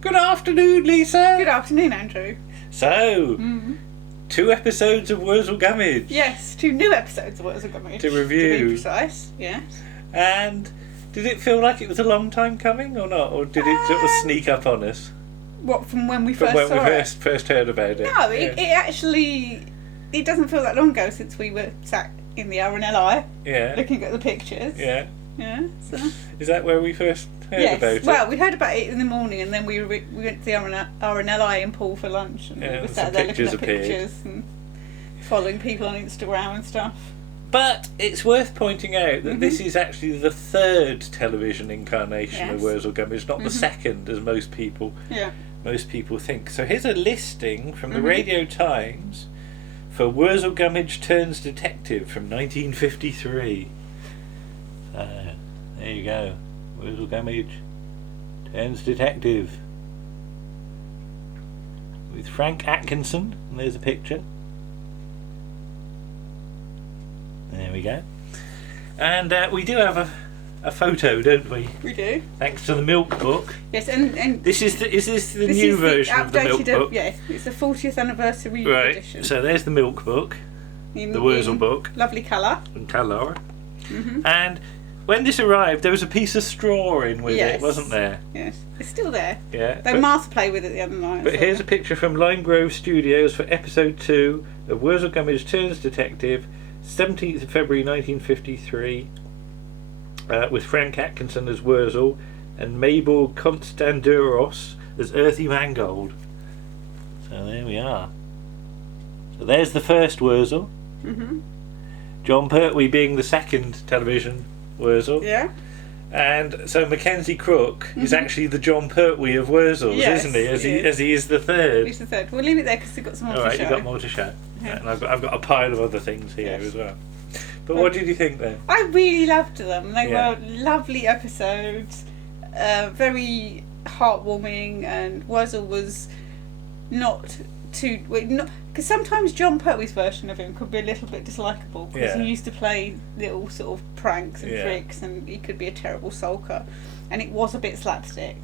Good afternoon, Lisa. Good afternoon, Andrew. So, 2 episodes of Worzel Gummidge. Yes, 2 new episodes of Worzel Gummidge. To review. To be precise, yes. And did it feel like it was a long time coming or not? Or did it sort of sneak up on us? What, from when we From first when saw we it? first heard about it? No, it actually... It doesn't feel that long ago since we were sat in the RNLI Yeah. looking at the pictures. Yeah. Yeah, so... Is that where we first heard Yes, about it? well, we heard about it in the morning and then we went to the RNLI in Poole for lunch and Yeah, we and sat some there looking at pictures appeared. pictures and following people on Instagram and stuff. But it's worth pointing out that this is actually the 3rd television incarnation of Yes. Worzel Gummidge, not the 2nd, as most people think. So here's a listing from the Radio Times for Worzel Gummidge Turns Detective from 1953. There you go. Worzel Gummidge Turns Detective. With Frank Atkinson, and there's a picture. There we go. And we do have a photo, don't we? We do. Thanks to the Milk Book. Yes, and Is this the new version of the Milk Book? Yeah, it's the 40th anniversary Right. edition. So there's the Milk Book, the Worzel Book, Lovely colour. and colour. And when this arrived, there was a piece of straw in with it, wasn't there? Yes, it's still there. Yeah. They Martha played with it the other night. But here's a picture from Lime Grove Studios for episode 2 of Worzel Gummidge Turns Detective, 17th of February 1953, with Frank Atkinson as Worzel and Mabel Constanduros as Earthy Mangold. So there we are. So there's the first Worzel. John Pertwee being the 2nd television Worzel. Yeah. And so Mackenzie Crook is actually the John Pertwee of Wurzels, Yes, isn't he? he As he is the 3rd. He's the 3rd. We'll leave it there because we've got some more All to right, show. you've got more to show. Yeah. And I've got a pile of other things here Yes. as well. But what did you think then? I really loved them. They Yeah. were lovely episodes, very heartwarming, and Worzel was not too... Because sometimes John Pertwee's version of him could be a little bit dislikable because Yeah. he used to play little sort of pranks and Yeah. tricks, and he could be a terrible sulker, and it was a bit slapstick.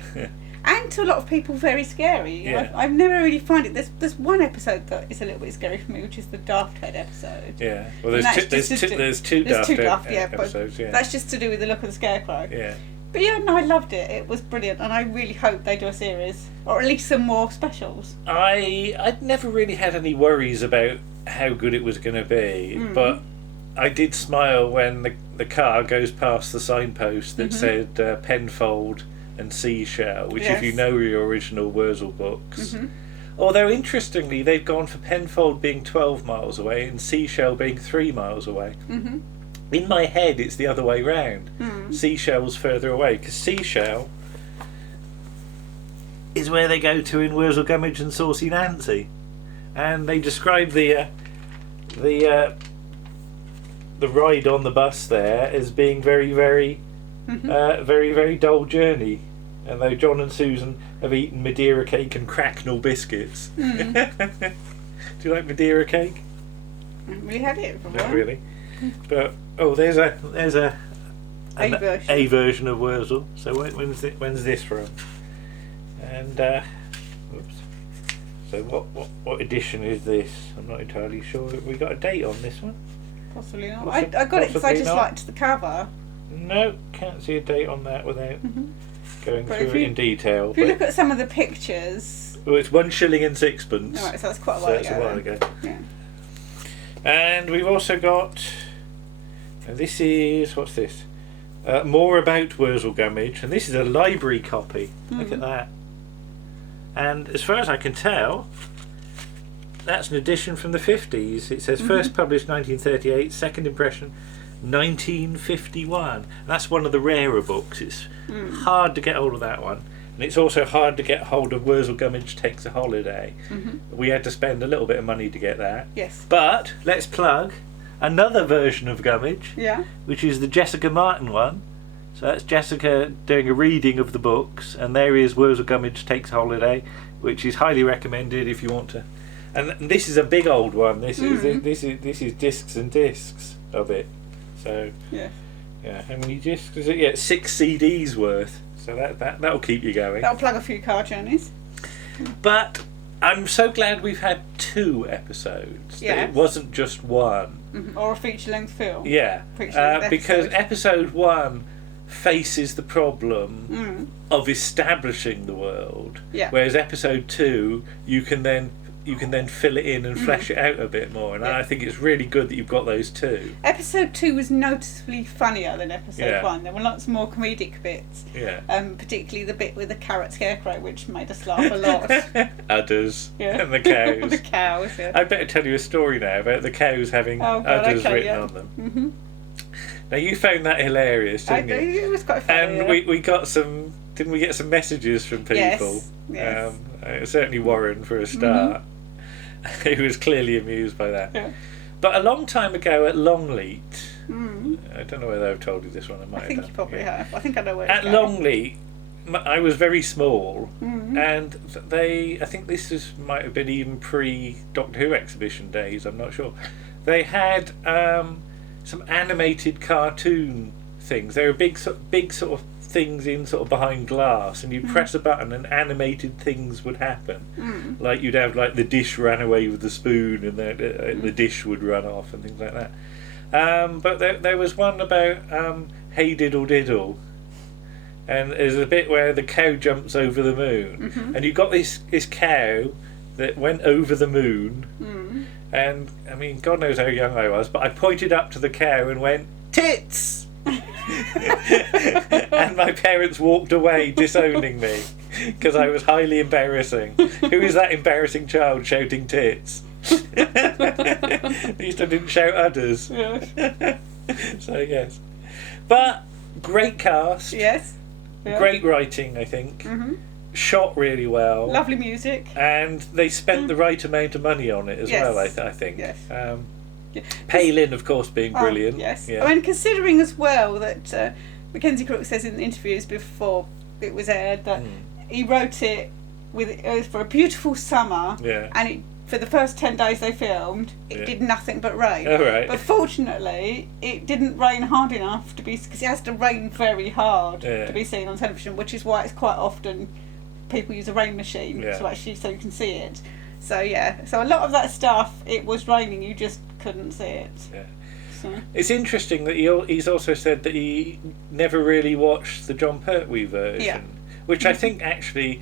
And to a lot of people, very scary. Yeah. I've never really found it. There's one episode that is a little bit scary for me, which is the Daft Head episode. Yeah. Well, And there's that's two there's Daft two Head Daft, yeah, episodes. but Yeah. that's just to do with the look of the scarecrow. Yeah. But yeah, no, I loved it. It was brilliant, and I really hope they do a series, or at least some more specials. I'd never really had any worries about how good it was going to be, but I did smile when the car goes past the signpost that said Penfold and Seashell, which if you Yes. know your original Worzel books. Although interestingly, they've gone for Penfold being 12 miles away and Seashell being 3 miles away. In my head, it's the other way round. Seashell's further away because Seashell is where they go to in Worzel Gummidge and Saucy Nancy, and they describe the ride on the bus there as being very, very, very dull journey. And though John and Susan have eaten Madeira cake and cracknel biscuits. Do you like Madeira cake? I haven't really had it before. Not really. But there's a version of Worzel. So when's this from? And oops. So what edition is this? I'm not entirely sure. We got a date on this one? Possibly not. Possi- I got it because I possibly just not. liked the cover. No, can't see a date on that without going But through if it you- in detail. If you But look at some of the pictures, it's 1 shilling and sixpence. alright, so that's quite a So while that's ago. a while ago. Yeah. And we've also got. And this is what's this? More about Worzel Gummidge, and this is a library copy. Look at that. And as far as I can tell, that's an edition from the 50s. It says first published 1938, second impression 1951. And that's one of the rarer books. It's hard to get hold of that one. And it's also hard to get hold of Worzel Gummidge Takes a Holiday. We had to spend a little bit of money to get that. Yes. But let's plug another version of Gummidge, Yeah. which is the Jessica Martin one. So that's Jessica doing a reading of the books, and there is Worzel Gummidge Takes a Holiday, which is highly recommended if you want to. And this is a big old one. This is discs and discs of it. So Yeah. yeah, how many discs is it? Yeah, 6 CDs worth. So that'll keep you going. That'll plug a few car journeys. But I'm so glad we've had 2 episodes. Yes. That it wasn't just one. Mm-hmm. Or a feature-length film. Yeah. Because episode 1 faces the problem of establishing the world. Yeah. Whereas episode 2, you can then fill it in and flesh it out a bit more, and I think it's really good that you've got those 2. Episode 2 was noticeably funnier than episode 1. There were lots more comedic bits. Yeah. Particularly the bit with the carrot scarecrow, which made us laugh a lot. Udders and the cows. The cows, yeah. I better tell you a story now about the cows having udders written on them. Mm-hmm. Now you found that hilarious, didn't you? It was quite funny. And we got some. Didn't we get some messages from people? Yes. Certainly Warren for a start. He was clearly amused by that. Yeah. But a long time ago at Longleat, I don't know whether I've told you this one. I think you probably have. I think I know where at it's going. Longleat, I was very small, and I think this might have been even pre-Doctor Who exhibition days, I'm not sure. They had some animated cartoon things. They were big sort of things in sort of behind glass, and you'd press a button and animated things would happen. Like you'd have like the dish ran away with the spoon, and the dish would run off and things like that. But there was one about Hey Diddle Diddle, and there's a bit where the cow jumps over the moon, and you've got this cow that went over the moon, and I mean, God knows how young I was, but I pointed up to the cow and went, "Tits!" And my parents walked away disowning me because I was highly embarrassing. Who is that embarrassing child shouting tits? At least I didn't shout udders. Yes. So yes, but great cast. Yes. Yeah. Great writing, I think. Shot really well. Lovely music. And they spent the right amount of money on it as well, I think. Yes. Palin, of course, being brilliant. Yes. Yeah. I mean, considering as well that Mackenzie Crook says in interviews before it was aired that he wrote it for a beautiful summer, and for the first 10 days they filmed, it did nothing but rain. Oh, right. But fortunately, it didn't rain hard enough because it has to rain very hard to be seen on television, which is why it's quite often people use a rain machine so you can see it. So so a lot of that stuff, it was raining, you just couldn't see it. Yeah. So. It's interesting that he's also said that he never really watched the John Pertwee version, which I think actually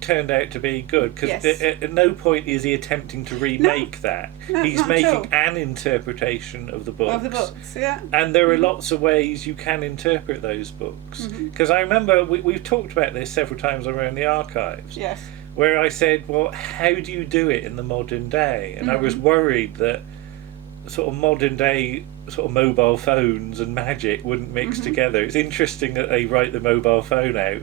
turned out to be good, because at no point is he attempting to remake that. No, he's making an interpretation of the books. Of the books, yeah. And there are lots of ways you can interpret those books. Because I remember we've talked about this several times around the archives. Yes. Where I said, well, how do you do it in the modern day? And I was worried that sort of modern day sort of mobile phones and magic wouldn't mix together. It's interesting that they write the mobile phone out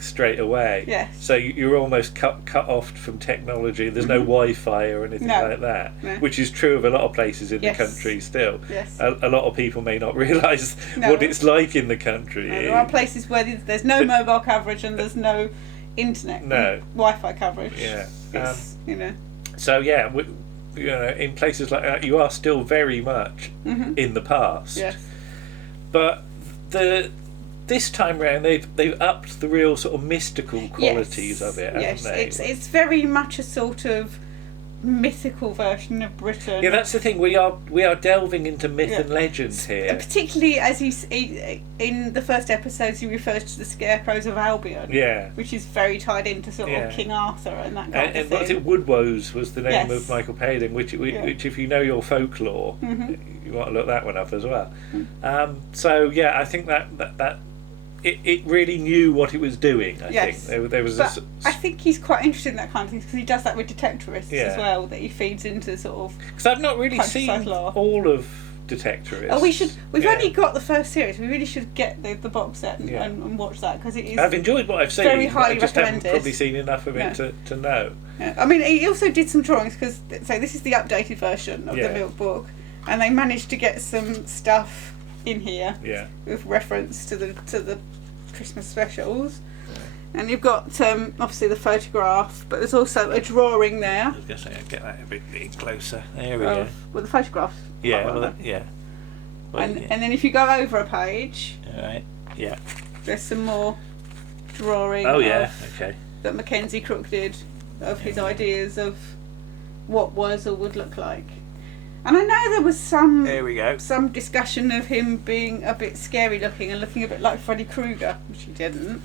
straight away. Yes. So you're almost cut off from technology. There's no Wi-Fi or anything like that, which is true of a lot of places in the country still. Yes. A lot of people may not realise what it's like in the country. No, there are places where there's no mobile coverage and there's no internet, Wi-Fi coverage. Yeah. So in places like that, you are still very much in the past. Yes. But this time round, they've upped the real sort of mystical qualities of it, haven't they? It's very much a sort of mythical version of Britain. Yeah, that's the thing. We are delving into myth and legends here. Particularly as he in the first episodes, he refers to the scarecrows of Albion. Yeah. Which is very tied into sort of King Arthur and that kind of thing. And what's it? Woodwoes was the name of Michael Palin, which if you know your folklore, you want to look that one up as well. So I think that. It really knew what it was doing. I think there was. I think he's quite interested in that kind of thing because he does that with detectorists as well. That he feeds into sort of. Because I've not really seen all of Detectorists. Oh, we should. We've only got the first series. We really should get the box set and watch that because it is. I've enjoyed what I've seen. Very highly I just recommended. haven't probably seen enough of it to know. Yeah. I mean, he also did some drawings because this is the updated version of the Milk Book, and they managed to get some stuff in here with reference to the Christmas specials. And you've got obviously the photograph, but there's also a drawing there. I was going to say, I'll get that a bit closer. There we go. Well, the photograph's Well, and then if you go over a page, all right. Yeah. There's some more drawing okay. that Mackenzie Crook did of his ideas of what Worzel would look like. And I know there was There we go. some discussion of him being a bit scary looking and looking a bit like Freddy Krueger, which he didn't.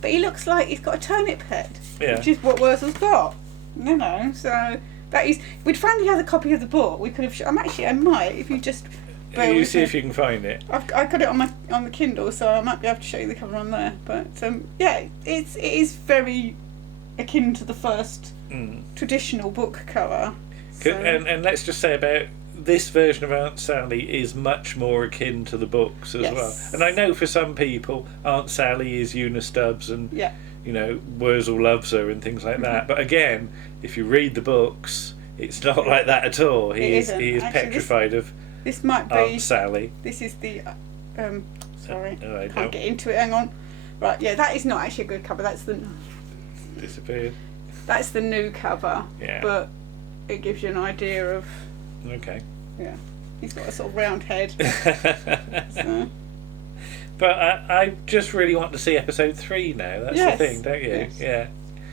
But he looks like he's got a turnip head, which is what Worzel's got. You know, so that is. We'd found the other copy of the book. We could have. I might if you just. You see if you can find it. I've got it on the Kindle, so I might be able to show you the cover on there. But yeah, it is very akin to the first traditional book cover. So. And let's just say about this version of Aunt Sally is much more akin to the books as well. And I know for some people Aunt Sally is Una Stubbs and you know Worzel loves her and things like that. But again, if you read the books, it's not like that at all. He is actually, petrified of. This might be Aunt Sally. This is the sorry, I can't get into it. Hang on. Right, yeah, that is not actually a good cover. That's the disappeared. That's the new cover. Yeah. But it gives you an idea of. Okay. Yeah, he's got a sort of round head. So. But I just really want to see episode 3 now. That's the thing, don't you? Yes. Yeah.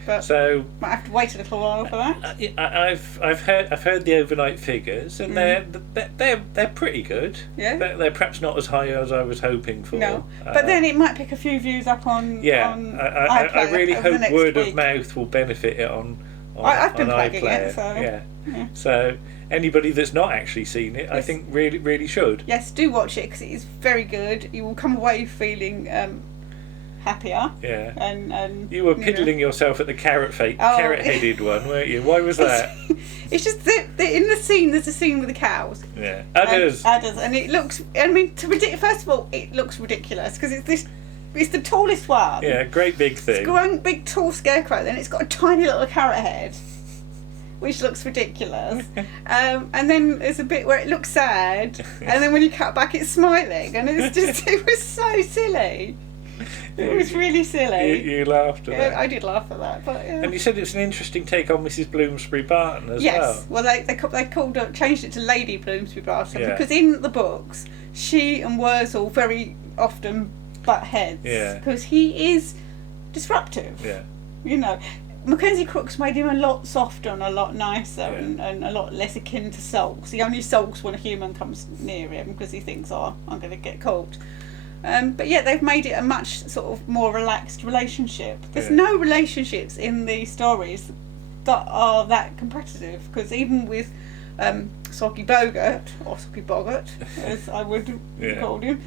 But so might have to wait a little while for that. I've heard the overnight figures, and they're pretty good. Yeah. They're perhaps not as high as I was hoping for. No, but then it might pick a few views up on. Yeah. On I really hope word week. of mouth will benefit it on I've been on plugging iPlayer. it, so Yeah. So anybody that's not actually seen it, I think really should. Yes, do watch it because it is very good. You will come away feeling happier. Yeah. And you were piddling yourself at the carrot-headed one, weren't you? Why was that? It's just that in the scene, there's a scene with the cows. Yeah. Udders, and it looks. I mean, first of all, it looks ridiculous because it's this. It's the tallest one. Yeah, great big thing. It's got one big tall scarecrow, then it's got a tiny little carrot head, which looks ridiculous. And then there's a bit where it looks sad, and then when you cut back, it's smiling, and it's just it was so silly. It was really silly. You laughed at that. I did laugh at that, but yeah. And you said it's an interesting take on Mrs. Bloomsbury Barton as well. Yes, well they changed it to Lady Bloomsbury Barton because in the books she and Worzel very often butt heads because he is disruptive. Yeah, you know, Mackenzie Crook's made him a lot softer and a lot nicer and a lot less akin to sulks. He only sulks when a human comes near him because he thinks, oh, I'm going to get caught. But yeah, they've made it a much sort of more relaxed relationship. There's no relationships in the stories that are that competitive because even with Soggy Boggart, or Soggy Boggart, as I would call him,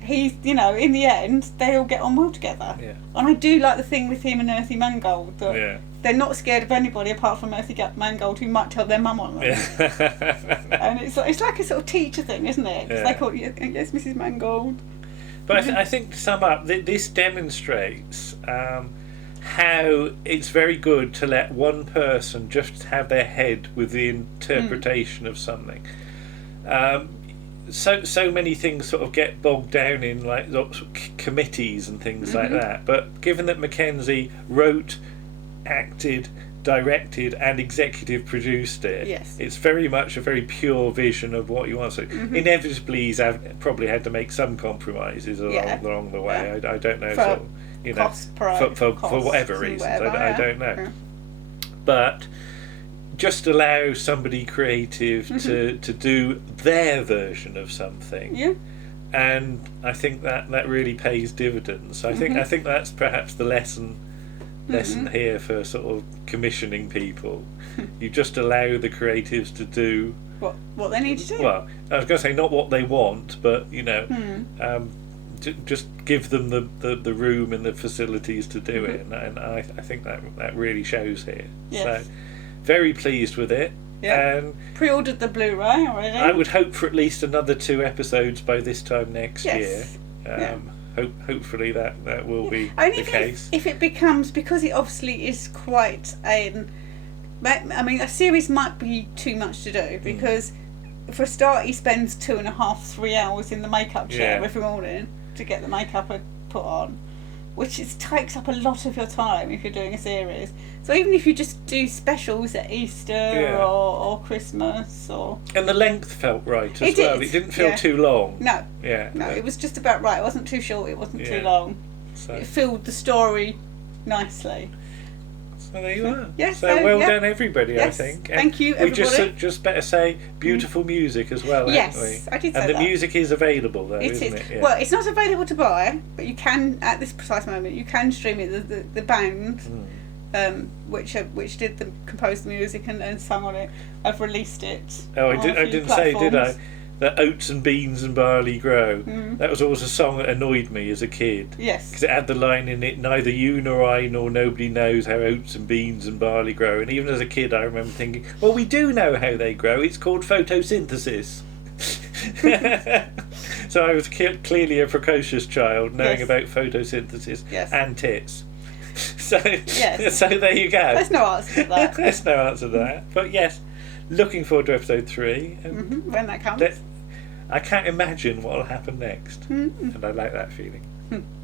he's, you know, in the end, they all get on well together. Yeah. And I do like the thing with him and Earthy Mangold that they're not scared of anybody apart from Earthy Mangold who might tell their mum on them. Yeah. And it's like a sort of teacher thing, isn't it? Yeah. It's like, oh, yes, Mrs. Mangold. But I think to sum up, this demonstrates how it's very good to let one person just have their head with the interpretation of something. So many things sort of get bogged down in like committees and things like that. But given that Mackenzie wrote, acted, directed and executive produced it, it's very much a very pure vision of what you want. So inevitably he's probably had to make some compromises along the way. I don't know, sort of, you know, for whatever reasons. I don't know. Yeah. But just allow somebody creative to do their version of something. Yeah. And I think that really pays dividends. I think that's perhaps the lesson here for sort of commissioning people. You just allow the creatives to do what they need to do. Well, I was going to say not what they want, but you know, just give them the room and the facilities to do it, and I think that really shows here. Yes. So very pleased with it. Yeah. And pre-ordered the Blu-ray already. I would hope for at least another 2 episodes by this time next year. Hopefully that will be the case. If it becomes, because it obviously is quite a series might be too much to do because for a start he spends 2.5-3 hours in the makeup chair every morning to get the makeup put on, which takes up a lot of your time if you're doing a series. So even if you just do specials at Easter or Christmas and the length felt right as well. It didn't feel too long. No, it was just about right. It wasn't too short. It wasn't too long. So, it filled the story nicely. so there you are. Yes, so well yeah. done, everybody. Yes, I think. thank you, We everybody. just better say beautiful music as well, Yes, haven't we? I did say And the that. music is available, though, It isn't is. it? Yeah. Well, it's not available to buy, but you can, at this precise moment, you can stream it. The band, which composed the music and sung on it, have released it. Oh, on a I few didn't say, did I? platforms. That oats and beans and barley grow. That was always a song that annoyed me as a kid. Yes. Because it had the line in it, neither you nor I nor nobody knows how oats and beans and barley grow. And even as a kid, I remember thinking, well, we do know how they grow. It's called photosynthesis. So I was clearly a precocious child, knowing Yes. about photosynthesis Yes. and tits. So, Yes. so there you go. There's no answer to that. There's no answer to that. But yes, looking forward to episode 3. And When that comes. I can't imagine what will happen next. Mhm. And I like that feeling.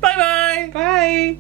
Bye-bye! Bye.